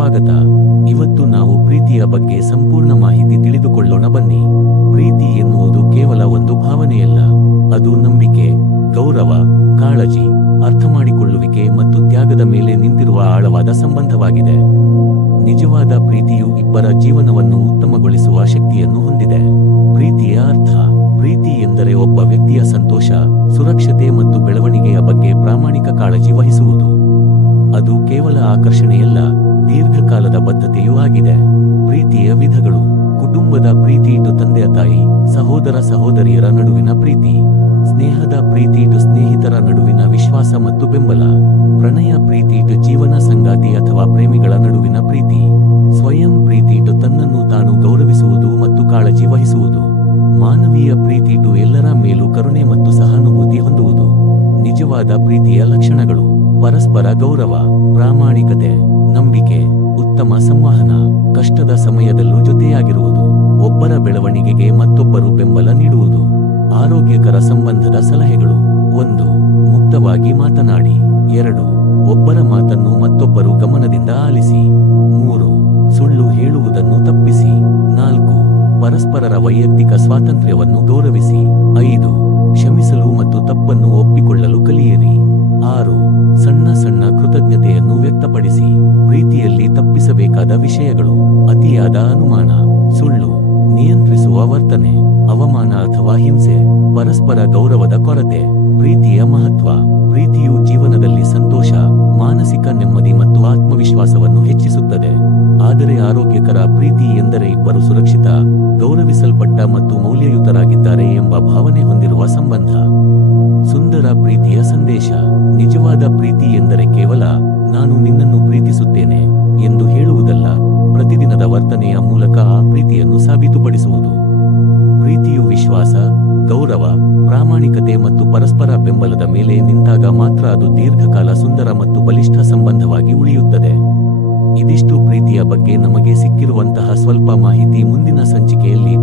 ಸ್ವಾಗತ. ಇವತ್ತು ನಾವು ಪ್ರೀತಿಯ ಬಗ್ಗೆ ಸಂಪೂರ್ಣ ಮಾಹಿತಿ ತಿಳಿದುಕೊಳ್ಳೋಣ ಬನ್ನಿ. ಪ್ರೀತಿ ಎನ್ನುವುದು ಕೇವಲ ಒಂದು ಭಾವನೆಯಲ್ಲ, ಅದು ನಂಬಿಕೆ, ಗೌರವ, ಕಾಳಜಿ, ಅರ್ಥಮಾಡಿಕೊಳ್ಳುವಿಕೆ ಮತ್ತು ತ್ಯಾಗದ ಮೇಲೆ ನಿಂತಿರುವ ಆಳವಾದ ಸಂಬಂಧವಾಗಿದೆ. ನಿಜವಾದ ಪ್ರೀತಿಯು ಇಬ್ಬರ ಜೀವನವನ್ನು ಉತ್ತಮಗೊಳಿಸುವ ಶಕ್ತಿಯನ್ನು ಹೊಂದಿದೆ. ಪ್ರೀತಿಯ ಅರ್ಥ: ಪ್ರೀತಿ ಎಂದರೆ ಒಬ್ಬ ವ್ಯಕ್ತಿಯ ಸಂತೋಷ, ಸುರಕ್ಷತೆ ಮತ್ತು ಬೆಳವಣಿಗೆಯ ಬಗ್ಗೆ ಪ್ರಾಮಾಣಿಕ ಕಾಳಜಿ ವಹಿಸುವುದು. ಅದು ಕೇವಲ ಆಕರ್ಷಣೆಯಲ್ಲ, ದೀರ್ಘಕಾಲದ ಬದ್ಧತೆಯೂ ಆಗಿದೆ. ಪ್ರೀತಿಯ ವಿಧಗಳು: ಕುಟುಂಬದ ಪ್ರೀತಿ ಟು ತಂದೆಯ ತಾಯಿ, ಸಹೋದರ ಸಹೋದರಿಯರ ನಡುವಿನ ಪ್ರೀತಿ. ಸ್ನೇಹದ ಪ್ರೀತಿ ಟು ಸ್ನೇಹಿತರ ನಡುವಿನ ವಿಶ್ವಾಸ ಮತ್ತು ಬೆಂಬಲ. ಪ್ರಣಯ ಪ್ರೀತಿ ಟು ಜೀವನ ಸಂಗಾತಿ ಅಥವಾ ಪ್ರೇಮಿಗಳ ನಡುವಿನ ಪ್ರೀತಿ. ಸ್ವಯಂ ಪ್ರೀತಿ ಟು ತನ್ನನ್ನು ತಾನು ಗೌರವಿಸುವುದು ಮತ್ತು ಕಾಳಜಿ ವಹಿಸುವುದು. ಮಾನವೀಯ ಪ್ರೀತಿ ಟು ಎಲ್ಲರ ಮೇಲೂ ಕರುಣೆ ಮತ್ತು ಸಹಾನುಭೂತಿ ಹೊಂದುವುದು. ನಿಜವಾದ ಪ್ರೀತಿಯ ಲಕ್ಷಣಗಳು: ಪರಸ್ಪರ ಗೌರವ, ಪ್ರಾಮಾಣಿಕತೆ, ನಂಬಿಕೆ, ಉತ್ತಮ ಸಂವಹನ, ಕಷ್ಟದ ಸಮಯದಲ್ಲೂ ಜೊತೆಯಾಗಿರುವುದು, ಒಬ್ಬರ ಬೆಳವಣಿಗೆಗೆ ಮತ್ತೊಬ್ಬರು ಬೆಂಬಲ ನೀಡುವುದು. ಆರೋಗ್ಯಕರ ಸಂಬಂಧದ ಸಲಹೆಗಳು: 1. ಮುಕ್ತವಾಗಿ ಮಾತನಾಡಿ. 2. ಒಬ್ಬರ ಮಾತನ್ನು ಮತ್ತೊಬ್ಬರು ಗಮನದಿಂದ ಆಲಿಸಿ. 3. ಸುಳ್ಳು ಹೇಳುವುದನ್ನು ತಪ್ಪಿಸಿ. 4. ಪರಸ್ಪರರ ವೈಯಕ್ತಿಕ ಸ್ವಾತಂತ್ರ್ಯವನ್ನು ಗೌರವಿಸಿ. 5. ಕ್ಷಮಿಸಲು ಮತ್ತು ತಪ್ಪನ್ನು ಒಪ್ಪಿಕೊಳ್ಳಲು ಕಲಿಯಿರಿ. 6. ಸಣ್ಣ ಸಣ್ಣ ಕೃತಜ್ಞತೆಯನ್ನು ವ್ಯಕ್ತಪಡಿಸಿ. ಪ್ರೀತಿಯಲ್ಲಿ ತಪ್ಪಿಸಬೇಕಾದ ವಿಷಯಗಳು: ಅತಿಯಾದ ಅನುಮಾನ, ಸುಳ್ಳು, ನಿಯಂತ್ರಿಸುವ ವರ್ತನೆ, ಅವಮಾನ ಅಥವಾ ಹಿಂಸೆ, ಪರಸ್ಪರ ಗೌರವದ ಕೊರತೆ. ಪ್ರೀತಿಯ ಮಹತ್ವ: ಪ್ರೀತಿಯು ಜೀವನದಲ್ಲಿ ಸಂತೋಷ, ಮಾನಸಿಕ ನೆಮ್ಮದಿ ಮತ್ತು ಆತ್ಮವಿಶ್ವಾಸವನ್ನು ಹೆಚ್ಚಿಸುತ್ತದೆ. ಆದರೆ ಆರೋಗ್ಯಕರ ಪ್ರೀತಿ ಎಂದರೆ ಇಬ್ಬರು ಸುರಕ್ಷಿತ, ಗೌರವಿಸಲ್ಪಟ್ಟ ಮತ್ತು ಮೌಲ್ಯಯುತರಾಗಿದ್ದಾರೆ ಎಂಬ ಭಾವನೆ ಹೊಂದಿರುವ ಸಂಬಂಧ. ಸುಂದರ ಪ್ರೀತಿಯ ಸಂದೇಶ: ನಿಜವಾದ ಪ್ರೀತಿ ಎಂದರೆ ಕೇವಲ "ನಾನು ನಿನ್ನನ್ನು ಪ್ರೀತಿಸುತ್ತೇನೆ" ಎಂದು ಹೇಳುವುದಲ್ಲ, ಪ್ರತಿದಿನದ ವರ್ತನೆಯ ಮೂಲಕ ಆ ಪ್ರೀತಿಯನ್ನು ಸಾಬೀತುಪಡಿಸುವುದು. ಪ್ರೀತಿಯು ವಿಶ್ವಾಸ, ಗೌರವ, ಪ್ರಾಮಾಣಿಕತೆ ಮತ್ತು ಪರಸ್ಪರ ಬೆಂಬಲದ ಮೇಲೆ ನಿಂತಾಗ ಮಾತ್ರ ಅದು ದೀರ್ಘಕಾಲ ಸುಂದರ ಮತ್ತು ಬಲಿಷ್ಠ ಸಂಬಂಧವಾಗಿ ಉಳಿಯುತ್ತದೆ. ಇದಿಷ್ಟು ಪ್ರೀತಿಯ ಬಗ್ಗೆ ನಮಗೆ ಸಿಕ್ಕಿರುವಂತಹ ಸ್ವಲ್ಪ ಮಾಹಿತಿ. ಮುಂದಿನ ಸಂಚಿಕೆಯಲ್ಲಿ